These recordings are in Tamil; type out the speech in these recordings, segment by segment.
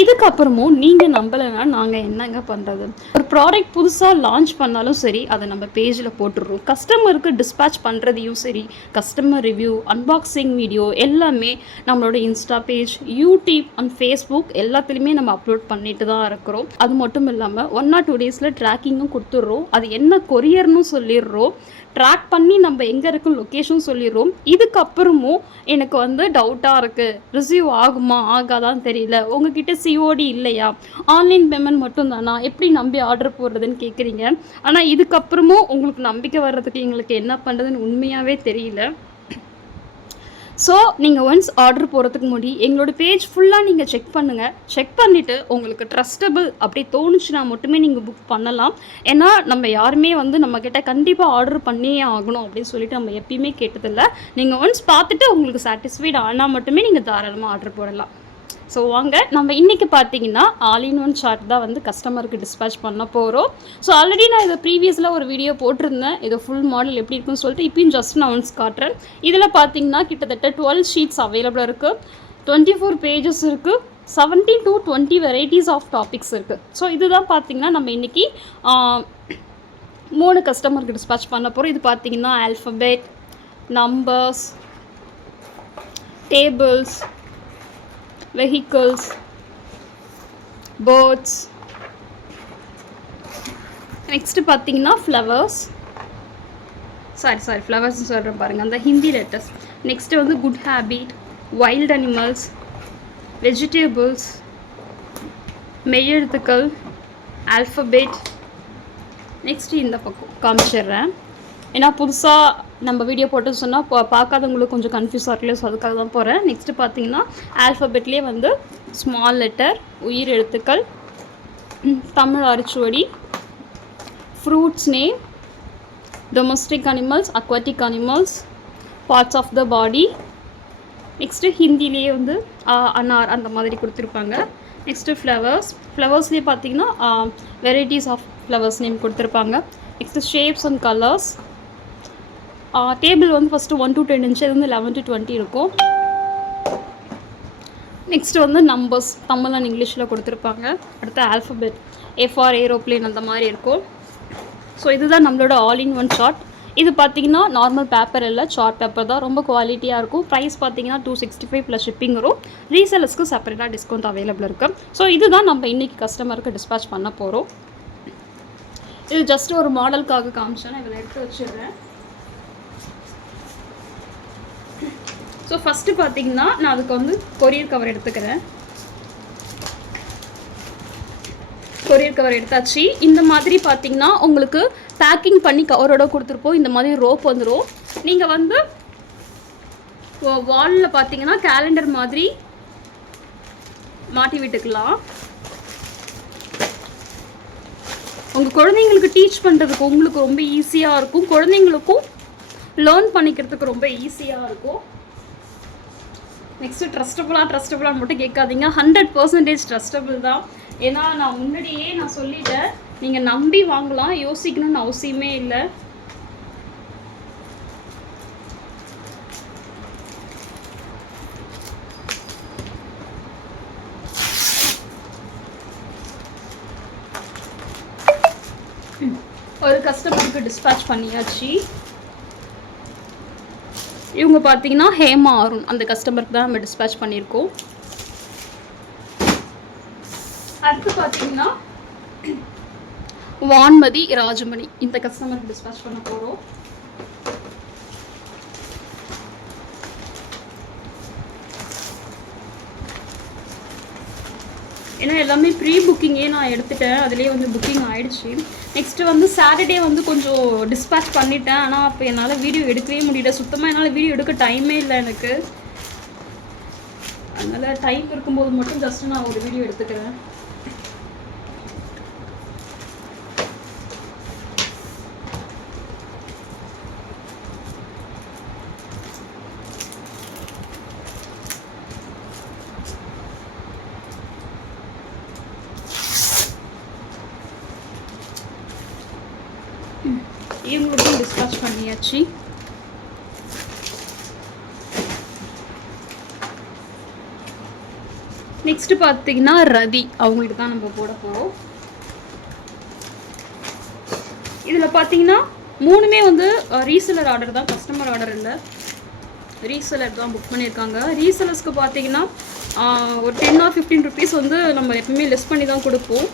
இதுக்கப்புறமும் நீங்கள் நம்பலைன்னா நாங்கள் என்னங்க பண்ணுறது ஒரு ப்ராடக்ட் புதுசாக லான்ச் பண்ணாலும் சரி அதை நம்ம பேஜில் போட்டுடுறோம். கஸ்டமருக்கு டிஸ்பேச் பண்ணுறதையும் சரி கஸ்டமர் ரிவ்யூ அன்பாக்சிங் வீடியோ எல்லாமே நம்மளோட Insta page YouTube and Facebook எல்லாத்துலேயுமே நம்ம அப்லோட் பண்ணிட்டு தான் இருக்கிறோம். அது மட்டும் இல்லாமல் ஒன் ஆர் டூ டேஸில் ட்ராக்கிங்கும் கொடுத்துட்றோம். அது என்ன கொரியர்னு சொல்லிடுறோம். ட்ராக் பண்ணி நம்ம எங்கே இருக்கும் லொக்கேஷன் சொல்லிடுறோம். இதுக்கப்புறமும் எனக்கு வந்து டவுட்டாக இருக்குது ரிசீவ் ஆகுமா ஆகாதான்னு தெரியல. உங்ககிட்ட சிஓடி இல்லையா? ஆன்லைன் பேமெண்ட் மட்டும் தானா எப்படி நம்பி ஆர்டர் போடுறதுன்னு கேட்குறீங்க ஆனால் இதுக்கப்புறமும் உங்களுக்கு நம்பிக்கை வர்றதுக்கு எங்களுக்கு என்ன பண்ணுறதுன்னு உண்மையாகவே தெரியல. ஸோ நீங்கள் ஒன்ஸ் ஆர்டர் போகிறதுக்கு முன்னாடி எங்களோட பேஜ் ஃபுல்லாக நீங்கள் செக் பண்ணுங்கள் செக் பண்ணிவிட்டு உங்களுக்கு ட்ரஸ்டபிள் அப்படி தோணுச்சுன்னா மட்டுமே நீங்கள் புக் பண்ணலாம். ஏன்னா நம்ம யாருமே வந்து நம்மக்கிட்ட கண்டிப்பாக ஆர்டர் பண்ணியே ஆகணும் அப்படின்னு சொல்லிட்டு நம்ம எப்பயுமே கேட்டதில்லை. நீங்கள் ஒன்ஸ் பார்த்துட்டு உங்களுக்கு சாட்டிஸ்ஃபைட் ஆனால் மட்டுமே நீங்கள் தாராளமாக ஆர்டர் போடலாம். ஸோ வாங்க நம்ம இன்றைக்கி பார்த்தீங்கன்னா ஆல் இன் ஒன் சார்ட் தான் வந்து கஸ்டமருக்கு டிஸ்பேச் பண்ண போகிறோம் ஸோ ஆல்ரெடி நான் இதை ப்ரீவியஸில் ஒரு வீடியோ போட்டிருந்தேன். இது ஃபுல் மாடல் எப்படி இருக்குன்னு சொல்லிட்டு இப்பயும் ஜஸ்ட் நான் ஒன்ஸ் காட்டுறேன். இதில் பார்த்தீங்கன்னா கிட்டத்தட்ட டுவெல் ஷீட்ஸ் அவைலபிளாக இருக்குது டுவெண்ட்டி ஃபோர் பேஜஸ் இருக்குது seventeen to twenty varieties of topics இருக்குது ஸோ இதுதான் பார்த்தீங்கன்னா நம்ம இன்றைக்கி மூணு கஸ்டமருக்கு டிஸ்பேச் பண்ண போகிறோம் இது பார்த்தீங்கன்னா alphabet numbers tables vehicles, birds. Next பார்த்தீங்கன்னா ஃப்ளவர்ஸ் சாரி சாரி ஃப்ளவர்ஸ்னு சொல்கிறேன் பாருங்கள் அந்த ஹிந்தி லெட்டர்ஸ் நெக்ஸ்ட்டு வந்து good habit wild animals vegetables மெய்யெழுத்துக்கள் ஆல்ஃபபெட் நெக்ஸ்ட்டு இந்த பக்கம் காமிச்சிடுறேன். ஏன்னா புதுசாக நம்ம வீடியோ போட்டு சொன்னால் இப்போ பார்க்காதவங்களுக்கு கொஞ்சம் கன்ஃபியூஸ் ஆகலையோ ஸோ அதுக்காக தான் போகிறேன் நெக்ஸ்ட்டு பார்த்தீங்கன்னா ஆல்ஃபபெட்லேயே வந்து ஸ்மால் லெட்டர் உயிர் எழுத்துக்கள் Tamil அரிச்சுவடி fruits name domestic animals aquatic animals parts of the body next ஹிந்திலேயே வந்து அன்னார் அனார் அந்த மாதிரி கொடுத்துருப்பாங்க. நெக்ஸ்ட்டு ஃப்ளவர்ஸ் ஃப்ளவர்ஸ்லேயே பார்த்தீங்கன்னா வெரைட்டிஸ் ஆஃப் ஃப்ளவர்ஸ் நேம் கொடுத்துருப்பாங்க. Next shapes and colours table வந்து first one to ten inch வந்து லெவன் டு டுவெண்ட்டி இருக்கும். நெக்ஸ்ட் வந்து நம்பர்ஸ் தமிழ் அண்ட் இங்கிலீஷில் கொடுத்துருப்பாங்க. அடுத்து ஆல்ஃபபெட் எஃப்ஆர் ஏரோப்ளேன் அந்த மாதிரி இருக்கும். ஸோ இதுதான் நம்மளோட ஆல் இன் ஒன் சார்ட் இது பார்த்தீங்கன்னா நார்மல் பேப்பர் இல்லை சார்ட் பேப்பர் தான். ரொம்ப குவாலிட்டியாக இருக்கும். ப்ரைஸ் பார்த்தீங்கன்னா two sixty five plus shipping வரும் ரீசேலர்ஸ்க்கு செப்பரேட்டாக டிஸ்கவுண்ட் அவைலபிள் இருக்குது ஸோ இதுதான் நம்ம இன்றைக்கி கஸ்டமருக்கு டிஸ்பேச் பண்ண போகிறோம் இது ஜஸ்ட் ஒரு மாடலுக்காக காமிச்சேன். நான் இதில் எடுத்து வச்சிடுறேன். ஸோ ஃபஸ்ட்டு பார்த்தீங்கன்னா நான் அதுக்கு வந்து கொரியர் கவர் எடுத்துக்கிறேன். கொரியர் கவர் எடுத்தாச்சு. இந்த மாதிரி பார்த்தீங்கன்னா உங்களுக்கு பேக்கிங் பண்ணி கவரோட கொடுத்துருப்போம். இந்த மாதிரி ரோப் வந்துடும் நீங்கள் வந்து வாலில் பார்த்தீங்கன்னா கேலண்டர் மாதிரி மாட்டி விட்டுக்கலாம். உங்கள் குழந்தைங்களுக்கு டீச் பண்ணுறதுக்கு உங்களுக்கு ரொம்ப ஈஸியாக இருக்கும். குழந்தைங்களுக்கும் லேர்ன் பண்ணிக்கிறதுக்கு ரொம்ப ஈஸியாக இருக்கும். நெக்ஸ்ட்டு ட்ரஸ்டபுளாக ட்ரஸ்டபுளான்னு மட்டும் கேட்காதீங்க. ஹண்ட்ரட் பர்சன்டேஜ் ட்ரஸ்டபுள் தான். ஏன்னா நான் முன்னாடியே நான் சொல்லிட்டேன். நீங்கள் நம்பி வாங்கலாம் யோசிக்கணும்னு அவசியமே இல்லை. ஒரு கஸ்டமருக்கு டிஸ்பேச் பண்ணியாச்சு. இவங்க பார்த்தீங்கன்னா ஹேமா அருண் அந்த கஸ்டமருக்கு தான் நம்ம டிஸ்பேச் பண்ணியிருக்கோம். அடுத்து பார்த்தீங்கன்னா வான்மதி ராஜமணி இந்த கஸ்டமருக்கு டிஸ்பேச் பண்ண போகிறோம் ஏன்னா எல்லாமே ப்ரீ புக்கிங்கே நான் எடுத்துட்டேன். அதுலேயே வந்து புக்கிங் ஆகிடுச்சி நெக்ஸ்ட்டு வந்து சாட்டர்டே வந்து கொஞ்சம் டிஸ்பேச் பண்ணிட்டேன். ஆனால் அப்போ என்னால் வீடியோ எடுக்கவே முடியல. சுத்தமாக என்னால் வீடியோ எடுக்க டைமே இல்லை எனக்கு. அதனால் டைம் இருக்கும்போது மட்டும் ஜஸ்ட்டு நான் ஒரு வீடியோ எடுத்துக்கிறேன். இவங்களுக்கும் டிஸ்கஸ் பண்ணியாச்சு. நெக்ஸ்ட் பார்த்தீங்கன்னா ரதி அவங்களுக்கு தான் நம்ம போட போகிறோம் இதில் பார்த்தீங்கன்னா மூணுமே வந்து ரீசெலர் ஆர்டர் தான் கஸ்டமர் ஆர்டர் இல்லை. ரீசெலர் தான் புக் பண்ணியிருக்காங்க. ரீசெலர்ஸ்க்கு பார்த்தீங்கன்னா ஒரு டென் ஆர் ஃபிஃப்டீன் ருபீஸ் வந்து நம்ம எப்பவுமே லெஸ் பண்ணி தான் கொடுப்போம்.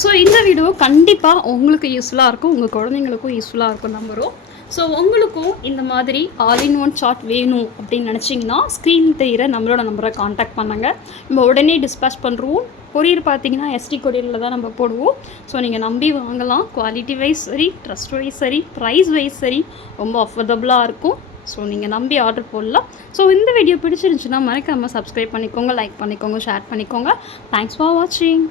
ஸோ இந்த வீடியோ கண்டிப்பாக உங்களுக்கு யூஸ்ஃபுல்லாக இருக்கும். உங்கள் குழந்தைங்களுக்கும் யூஸ்ஃபுல்லாக இருக்கும் நம்புகிறோம் ஸோ உங்களுக்கும் இந்த மாதிரி ஆல் இன் ஒன் சார்ட் வேணும் அப்படின்னு நினச்சிங்கன்னா ஸ்க்ரீன் தெரியிற நம்மளோட நம்பரை காண்டாக்ட் பண்ணுங்க. நம்ம உடனே டிஸ்பேச் பண்ணுறோம் கொரியர் பார்த்தீங்கன்னா எஸ்டி கொரியரில் தான் நம்ம போடுவோம். ஸோ நீங்கள் நம்பி வாங்கலாம். குவாலிட்டி வைஸ் சரி ட்ரஸ்ட் வைஸ் சரி ப்ரைஸ் வைஸ் சரி ரொம்ப அஃபோர்டபுளாக இருக்கும். ஸோ நீங்கள் நம்பி ஆர்டர் போடலாம். ஸோ இந்த வீடியோ பிடிச்சிருந்துச்சுன்னா மறக்காமல் சப்ஸ்கிரைப் பண்ணிக்கோங்க லைக் பண்ணிக்கோங்க ஷேர் பண்ணிக்கோங்க. தேங்க்ஸ் ஃபார் வாட்சிங்